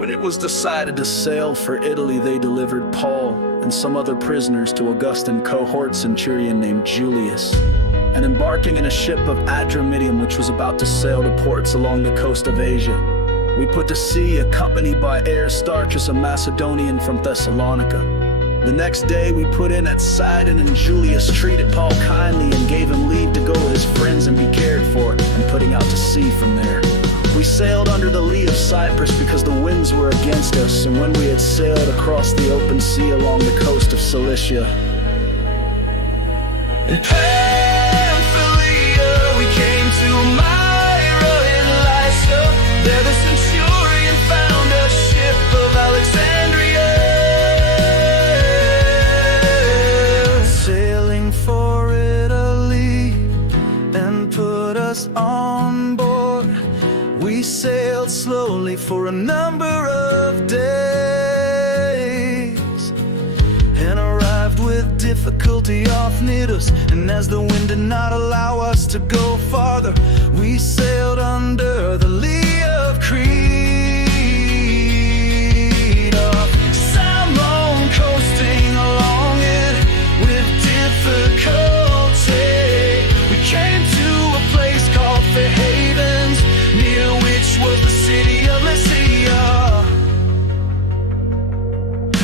When it was decided to sail for Italy, they delivered Paul and some other prisoners to Augustan cohort centurion named Julius. And embarking in a ship of Adramyttium, which was about to sail to ports along the coast of Asia, we put to sea accompanied by Aristarchus, a Macedonian from Thessalonica. The next day we put in at Sidon, and Julius treated Paul kindly and gave him leave to go with his friends and be cared for, and putting out to sea from there. We sailed under the lee of Cyprus because the winds were against us, and when we had sailed across the open sea along the coast of Cilicia, In Pamphylia we came to Myra in Lycia. There the centurion found a ship of Alexandria, sailing for Italy, and put us on board. We sailed slowly for a number of days, and arrived with difficulty off Cnidus. And as the wind did not allow us to go farther, we sailed under the lee of Crete, off Salmone, coasting along it with difficulty. We came to a place called Fair Havens, near which was the city of Lycia.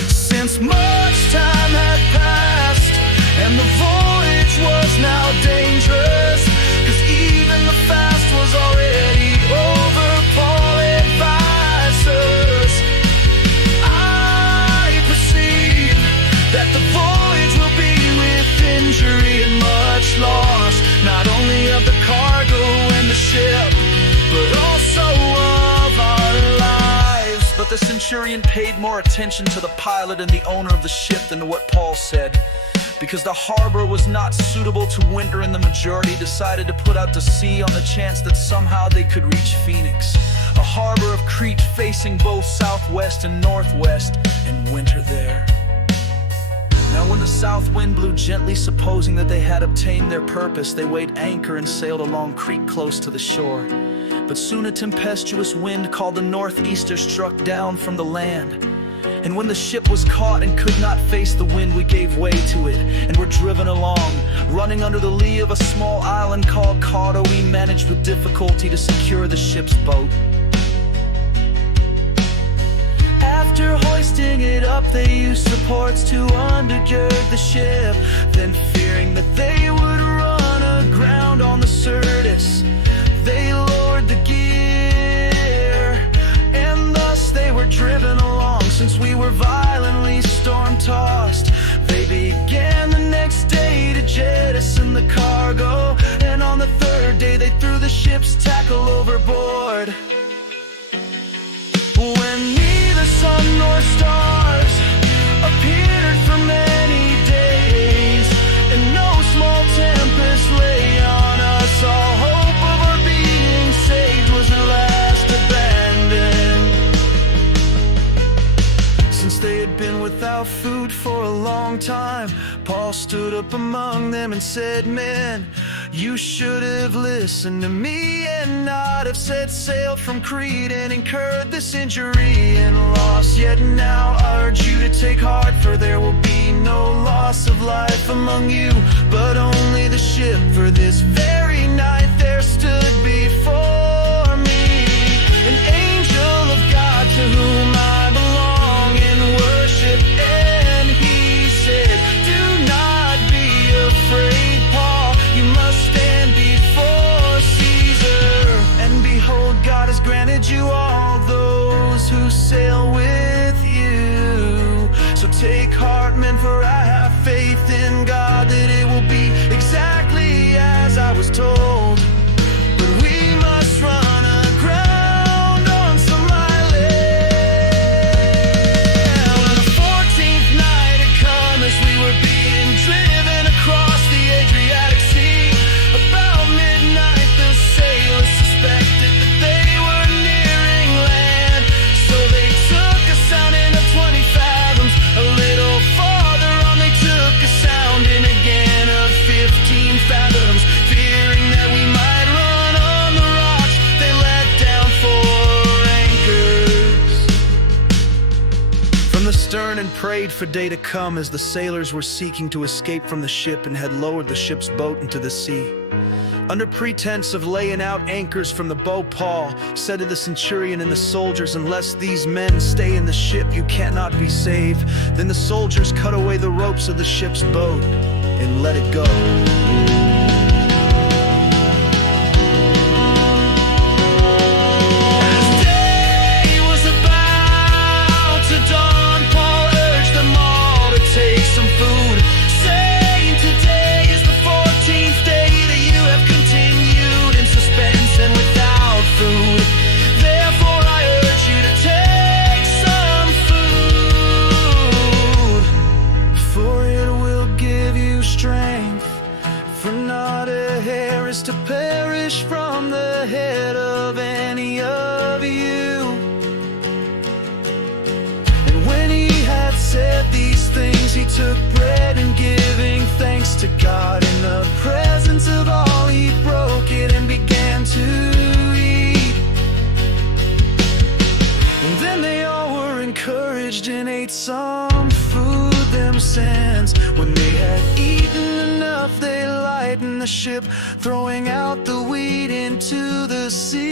Since much time had passed, and the voyage was now dangerous, 'cause even the fast was already over, Paul advised us, I perceive that the voyage will be with injury and much loss, not only of the cargo and the ship, but also of our lives. But the centurion paid more attention to the pilot and the owner of the ship than to what Paul said. Because the harbor was not suitable to winter in, the majority decided to put out to sea on the chance that somehow they could reach Phoenix, a harbor of Crete facing both southwest and northwest, and winter there. Now when the south wind blew gently, supposing that they had obtained their purpose, they weighed anchor and sailed along Crete close to the shore. But soon a tempestuous wind called the northeaster struck down from the land. And when the ship was caught and could not face the wind, we gave way to it and were driven along. Running under the lee of a small island called Cauda, we managed with difficulty to secure the ship's boat. After hoisting it up, they used supports to undergird the ship. Then fearing that they would run aground on the Syrtis, they lowered the gear, and thus they were driven along. Since we were violently storm-tossed, they began the next day to jettison the cargo, and on the third day they threw the ship's tackle overboard. When neither sun nor stars appeared for many days, and no small tempest lay on us, all hope of our being saved was at last abandoned. Since they had been without food for a long time, Paul stood up among them and said, Men, you should have listened to me and not have set sail from Crete and incurred this injury and loss. Yet now I urge you to take heart, for there will be no loss of life among you, but only the ship. For this very night there stood before me an angel of God, to whom I belong in worship, and he said, Do not be afraid, Paul, you must stand before Caesar. And behold, God has granted you all those who sail with you. So take heart, men, for I have faith in God that prayed for day to come as the sailors were seeking to escape from the ship and had lowered the ship's boat into the sea. Under pretense of laying out anchors from the bow, Paul said to the centurion and the soldiers, "Unless these men stay in the ship, you cannot be saved." Then the soldiers cut away the ropes of the ship's boat and let it go. To perish from the head of any of you. And when he had said these things, he took bread and giving thanks to God in the presence of all, he broke it and began to eat. And then they all were encouraged and ate some food themselves. When they had eaten enough, they lightened the ship, throwing out the wheat into the sea.